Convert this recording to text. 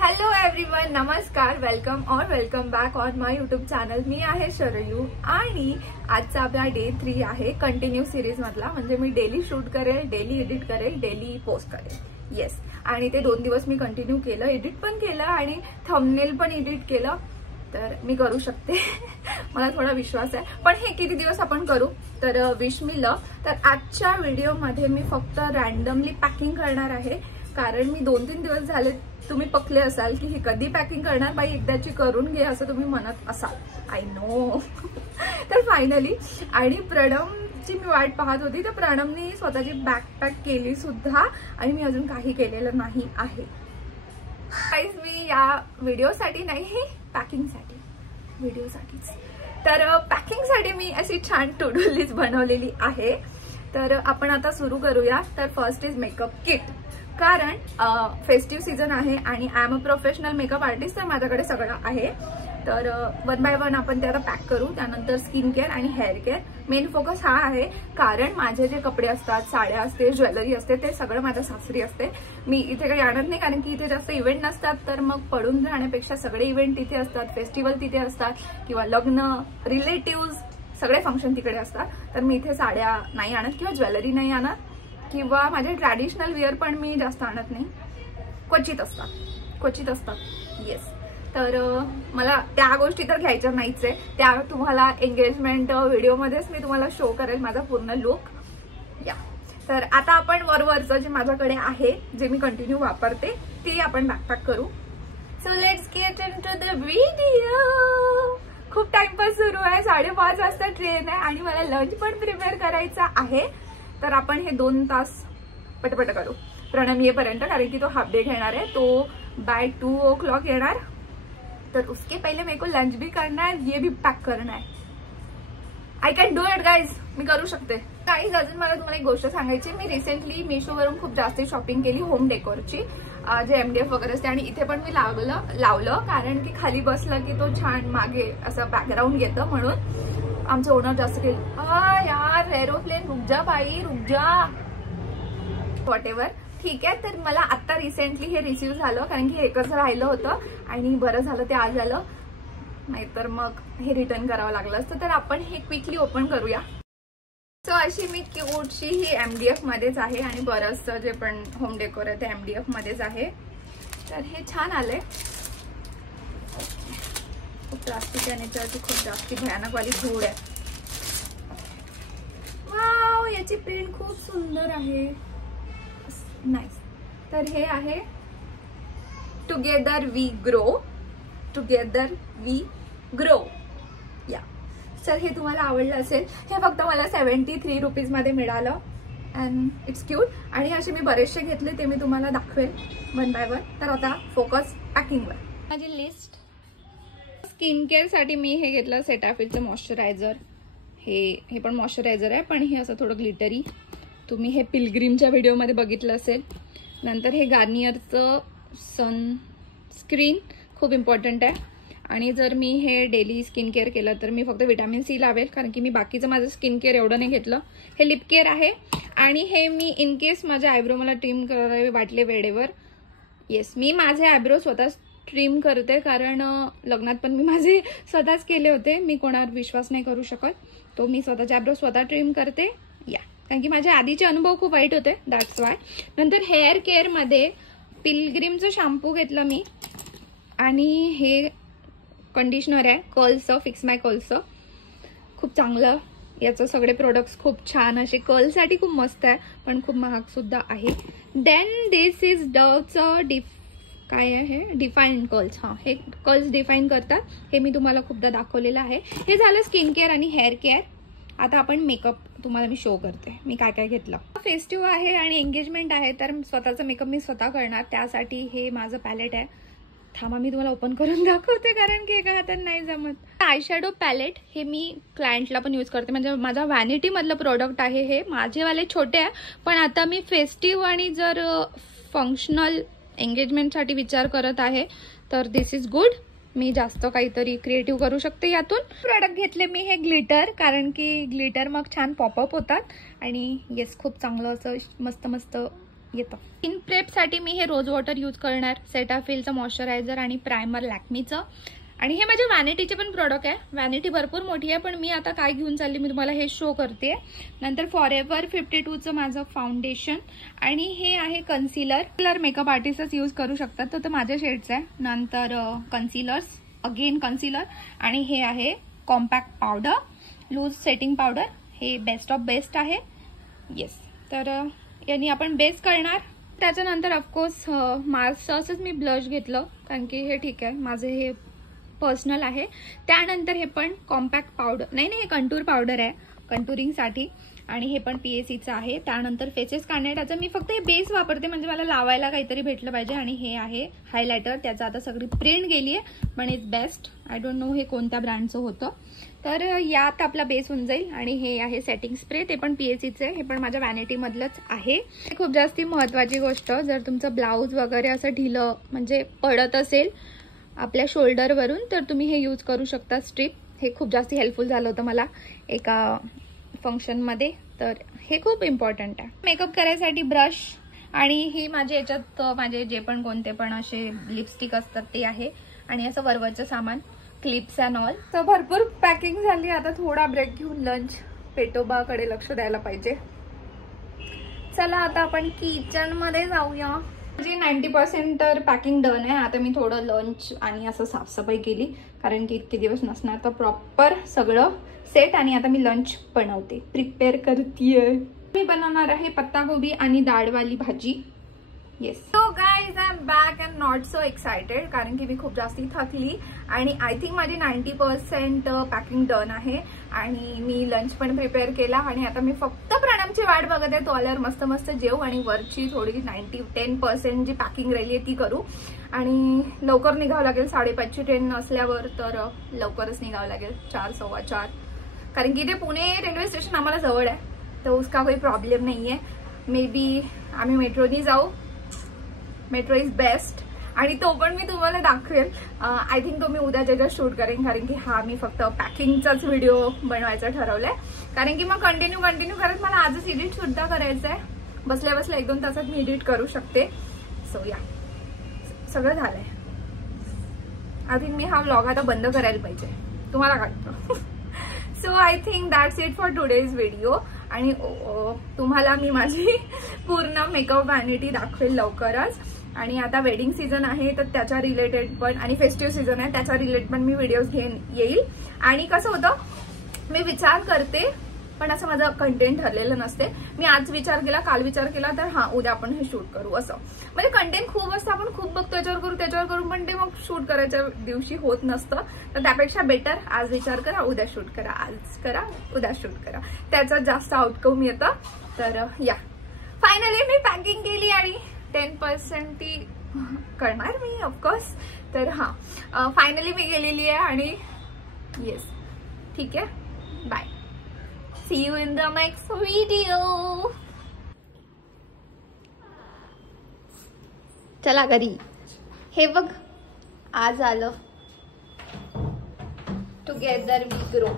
Hello everyone, नमस्कार, welcome back on my YouTube channel. मी आहे शरयू आणि आजचा आपला डे 3 आहे कंटिन्यू सिरीज मधला. म्हणजे मी डेली शूट करेल, डेली एडिट करेल, डेली पोस्ट करेल. येस, आणि ते 2 दिवस मी कंटिन्यू केलं, एडिट पण केलं आणि थंबनेल पण एडिट केलं. तर मी करू शकते मला थोडा विश्वास आहे. पण हे किती दिवस आपण करू, तर विश मी लव. तर आजच्या व्हिडिओमध्ये मी फक्त रॅन्डमली पॅकिंग करणार आहे. कारण मी 2-3 दिवस झाले तुम्ही पकले असाल की ही कधी पॅकिंग करणार बाई, एकदाची करून घे असं तुम्ही म्हणत असाल. I know. तर फायनली, आणि प्रणमची मी वाट पाहत होती, तर प्रणमने स्वतःची बॅकपॅक केली सुद्धा आणि मी अजून काही केलेलं नाही आहे. गाईज, मी या व्हिडिओसाठी नाही, पॅकिंगसाठी, व्हिडिओसाठीच. तर पॅकिंगसाठी मी अशी छान टू डू लिस्ट बनवलेली आहे. तर आपण आता सुरू करूया. तर फर्स्ट इज मेकअप किट. कारण फेस्टिव्ह सीझन आहे आणि I am a professional makeup artist, तर माझ्याकडे सगळं आहे. तर 1 बाय 1 आपण ते आता पॅक करू. त्यानंतर स्किन केअर आणि हेअर केअर. मेन फोकस हा आहे, कारण माझे जे कपडे असतात, साड्या असते, ज्वेलरी असते, ते सगळं माझ्या सासरी असते. मी इथे काही आणत नाही, कारण की इथे जास्त इव्हेंट नसतात. तर मग पडून जाण्यापेक्षा सगळे इव्हेंट तिथे असतात, फेस्टिवल तिथे असतात, किंवा लग्न, रिलेटिव्ह, सगळे फंक्शन तिकडे असतात. तर मी इथे साड्या नाही आणत किंवा ज्वेलरी नाही आणत, किंवा माझे ट्रॅडिशनल वेअर पण मी जास्त आणत नाही. क्वचित असतात. येस. तर मला त्या गोष्टी तर घ्यायच्या नाहीच आहे. त्या तुम्हाला एंगेजमेंट व्हिडिओमध्येच मी तुम्हाला शो करेल माझा पूर्ण लुक. या, तर आता आपण वरवरचं जे माझ्याकडे आहे, जे मी कंटिन्यू वापरते, ते आपण बॅकपॅक करू. So let's get into the video. खूप टाइमपास सुरू आहे. 5:30 वाजता ट्रेन आहे आणि मला लंच पण प्रिपेअर करायचा आहे. तर आपण हे 2 तास पटपट करू प्रणम येईपर्यंत, कारण की तो हाफ डे घेणार आहे. तो बाय 2 o'clock येणार. तर उसके पहले मेरे को लंच भी करना है, ये भी पैक करना है. I can do it guys, मी करू शकते. गाईज, अजून मला तुम्हाला एक गोष्ट सांगायची. मी रिसेंटली मीशोवरून खूप जास्त शॉपिंग केली होम डेकोरची, जे MDF वगैरे असते. आणि इथे पण मी लावलं कारण की खाली बसलं की तो छान मागे असं बॅकग्राऊंड येतं, म्हणून आमचं ओनर जास्त केलं. यार एरोप्लेन, रुक जा बाई, रुक जा. वॉट एव्हर, ठीक आहे. तर मला आता रिसेंटली हे रिसीव्ह झालं, कारण की एकच राहिलं होतं आणि बरं झालं ते आज आलं, नाहीतर मग हे रिटर्न करावं लागलं असतं. तर आपण हे क्विकली ओपन करूया. सो अशी मी क्यूटशी ही MDF मध्येच आहे आणि बरंचसं जे पण होम डेकोर आहे ते MDF मध्येच आहे. तर हे छान आले. खूप प्लास्टिक आणि त्याची खूप जास्त भयानक वाली धूळ आहे. वाव, याची प्रिंट खूप सुंदर आहे. नाईस. तर हे आहे टुगेदर वी ग्रो. या, सर हे तुम्हाला आवडलं असेल. हे फक्त मला 73 रुपीज मध्ये मिळालं अँड इट्स क्यूट. आणि असे मी बरेचसे घेतले, ते मी तुम्हाला दाखवेल 1 बाय 1. तर आता फोकस पॅकिंगवर. माझी लिस्ट. स्किन केअर साठी मी हे घेतलं सेटाफिलचं मॉइश्चरायझर. हे पण मॉइश्चरायझर आहे, पण हे असं थोडं ग्लिटरी. तुम्ही हे पिलग्रीमच्या व्हिडिओमध्ये बघितलं असेल. नंतर हे गार्नियरचं सनस्क्रीन, खूप इम्पॉर्टंट आहे. आणि जर मी हे डेली स्किन केअर केलं तर मी फक्त विटॅमिन C लावेल, कारण की मी बाकीचं माझं स्किन केअर एवढं नाही घेतलं. हे लिप केअर आहे. आणि हे मी इन केस माझे आयब्रो मला ट्रिम करावे वाटले वेळेवर. येस, मी माझे आयब्रो स्वतःच ट्रिम करते, कारण लग्नात पण मी माझे स्वतःच केले होते. मी कोणावर विश्वास नाही करू शकत. तो मी स्वतःचे आयब्रो स्वतः ट्रिम करते. या, कारण की माझे आधीचे अनुभव खूप वाईट होते, दॅट्स वाय. नंतर हेअर केअरमध्ये पिलग्रीमचं शॅम्पू घेतलं मी. आणि हे कंडिशनर आहे कर्ल्सचं, फिक्स माय कर्ल्सचं, खूप चांगलं. याचं सगळे प्रोडक्ट्स खूप छान असे कर्लसाठी खूप मस्त आहे, पण खूप महाग सुद्धा आहे. देन दिस इज डवचं काय आहे, डिफाईन कर्ल्स. हे कर्ल्स डिफाईन करतात. हे मी तुम्हाला खूपदा दाखवलेलं आहे. हे झालं स्किन केअर आणि हेअर केअर. आता आपण मेकअप तुम्हाला मी शो करते मी काय काय घेतलं. फेस्टिव्ह आहे आणि एंगेजमेंट आहे, तर स्वतःचा मेकअप मी स्वतः करणार. त्यासाठी हे माझं पॅलेट आहे. थांबा, मी तुम्हाला ओपन करून दाखवते, कारण की एका हातात नाही जमत. आयशॅडो पॅलेट हे मी क्लायंटला पण यूज करते. म्हणजे माझा व्हॅनिटी मधलं प्रोडक्ट आहे. हे माझेवाले छोटे आहे, पण आता मी फेस्टिव्ह आणि जर फंक्शनल एंगेजमेंटसाठी विचार करत आहे, तर दिस इज गुड. मी जास्त काहीतरी क्रिएटिव्ह करू शकते यातून. प्रोडक्ट घेतले मी हे ग्लिटर, कारण की ग्लिटर मग छान पॉपअप होतात. आणि येस, खूप चांगलं असं मस्त मस्त येतं. स्किन प्रेपसाठी मी हे रोज वॉटर यूज करणार, सेटाफिलचं मॉइश्चरायझर आणि प्रायमर लॅक्मीचं. आणि हे माझ्या व्हॅनिटीचे पण प्रोडक्ट आहे. व्हॅनिटी भरपूर मोठी आहे, पण मी आता काय घेऊन चालली मी तुम्हाला हे शो करते. नंतर फॉरएव्हर 52चं माझं फाउंडेशन आणि हे आहे कन्सिलर. मेकअप आर्टिस्टच यूज करू शकतात, तर माझ्या शेड्स आहे. नंतर कन्सिलर्स, अगेन कन्सिलर. आणि हे आहे compact powder, loose setting powder. हे बेस्ट ऑफ बेस्ट आहे. येस, तर यांनी आपण बेस करणार. त्याच्यानंतर ऑफकोर्स माझं असंच मी ब्लश घेतलं, कारण की हे ठीक आहे, माझे हे पर्सनल आहे. त्यानंतर हे पण कॉम्पॅक्ट पावडर, नाही हे कंटूर पावडर आहे कंटुरिंगसाठी, आणि हे पण PACचं आहे. त्यानंतर फेसेस काढण्याचं मी फक्त हे बेस वापरते, म्हणजे मला लावायला काहीतरी भेटलं पाहिजे. आणि हे आहे हायलायटर, त्याचं आता सगळी प्रिंट गेली आहे, पण is best. I don't know हे कोणत्या ब्रँडचं होतं. तर यात आपला बेस होऊन जाईल. आणि हे आहे सेटिंग स्प्रे, ते पण PACचं आहे, हे पण माझ्या व्हॅनिटीमधलंच आहे. खूप जास्ती महत्त्वाची गोष्ट, जर तुमचं ब्लाऊज वगैरे असं ढिलं म्हणजे पडत असेल आपल्या शोल्डरवरून, तर तुम्ही हे यूज करू शकता स्ट्रिप. हे खूप जास्त हेल्पफुल झालं होतं मला एका फंक्शनमध्ये, तर हे खूप इम्पॉर्टंट आहे. मेकअप करायसाठी ब्रश, आणि ही माझे याच्यात माझे जे पण कोणते पण असे लिपस्टिक असतात ते आहे. आणि असं वरवरचं सामान, क्लिप्स अँड ऑल. तर भरपूर पॅकिंग झाली. आता थोडा ब्रेक घेऊन लंच, पेटोबाकडे लक्ष द्यायला पाहिजे. चला आता आपण किचनमध्ये जाऊया. म्हणजे 90% तर पॅकिंग डन आहे. आता मी थोडं लंच आणि असं साफसफाई केली, कारण की इतके दिवस नसणार, तर प्रॉपर सगळं सेट. आणि आता मी लंच बनवते, प्रिपेअर करतेय. मी बनवणार आहे पत्तागोबी आणि डाळवाली भाजी. Yes. So guys, I am back and not so excited, कारण की मी खूप जास्ती थकली. आणि आय थिंक माझी 90% पॅकिंग डन आहे. आणि मी लंच पण प्रिपेअर केला. आणि आता मी फक्त प्रणमची वाट बघत आहे, तो आल्यावर मस्त मस्त जेवू आणि वरची थोडी 10% जी पॅकिंग राहिली आहे ती करू. आणि लवकर निघावं लागेल, 5:30ची ट्रेन असल्यावर, तर लवकरच निघावं लागेल, 4, 4:15. कारण की ते पुणे रेल्वे स्टेशन आम्हाला जवळ आहे, तर उसका कोई प्रॉब्लेम नाही आहे. मे बी आम्ही मेट्रोनी जाऊ, मेट्रो इज बेस्ट. आणि तो पण मी तुम्हाला दाखवेल. आय थिंक तो मी उद्या त्याच्यात शूट करेन, कारण की हा मी फक्त पॅकिंगचाच व्हिडिओ बनवायचा ठरवलाय. कारण की मग कंटिन्यू करत मला आजच एडिट सुद्धा करायचं आहे. बसल्या बसल्या 1-2 तासात मी एडिट करू शकते. सो या, सगळं झालंय. आय थिंक मी हा व्लॉग आता बंद करायला पाहिजे. तुम्हाला काय वाटतं? So I think that's it for today's video. आणि तुम्हाला मी माझी पूर्ण मेकअप व्हॅनिटी दाखवेल लवकरच. आणि आता वेडिंग सीझन आहे, तर त्याच्या रिलेटेड पण, आणि फेस्टिव्ह सीझन आहे त्याच्या रिलेटेड पण मी व्हिडिओज घेऊन येईल. आणि कसं होतं, मी विचार करते, पण असं माझं कंटेंट ठरलेलं नसते. मी आज विचार केला, काल विचार केला, तर हा उद्या आपण हे शूट करू, असं. म्हणजे कंटेंट खूप असतं, आपण खूप बघतो, त्याच्यावर करू, पण ते मग शूट करायच्या दिवशी होत नसतं. तर त्यापेक्षा बेटर आज विचार करा, उद्या शूट करा, आज करा, उद्या शूट करा, त्याचं जास्त आउटकम येतं. तर या, फायनली मी पॅकिंग केली आणि 10% ती करणार मी ऑफकोर्स. तर हा, फायनली मी गेलेली आहे. आणि येस, ठीक आहे, bye. See you in the next video. चला घरी. हे बघ, आज आलं टुगेदर वी ग्रो.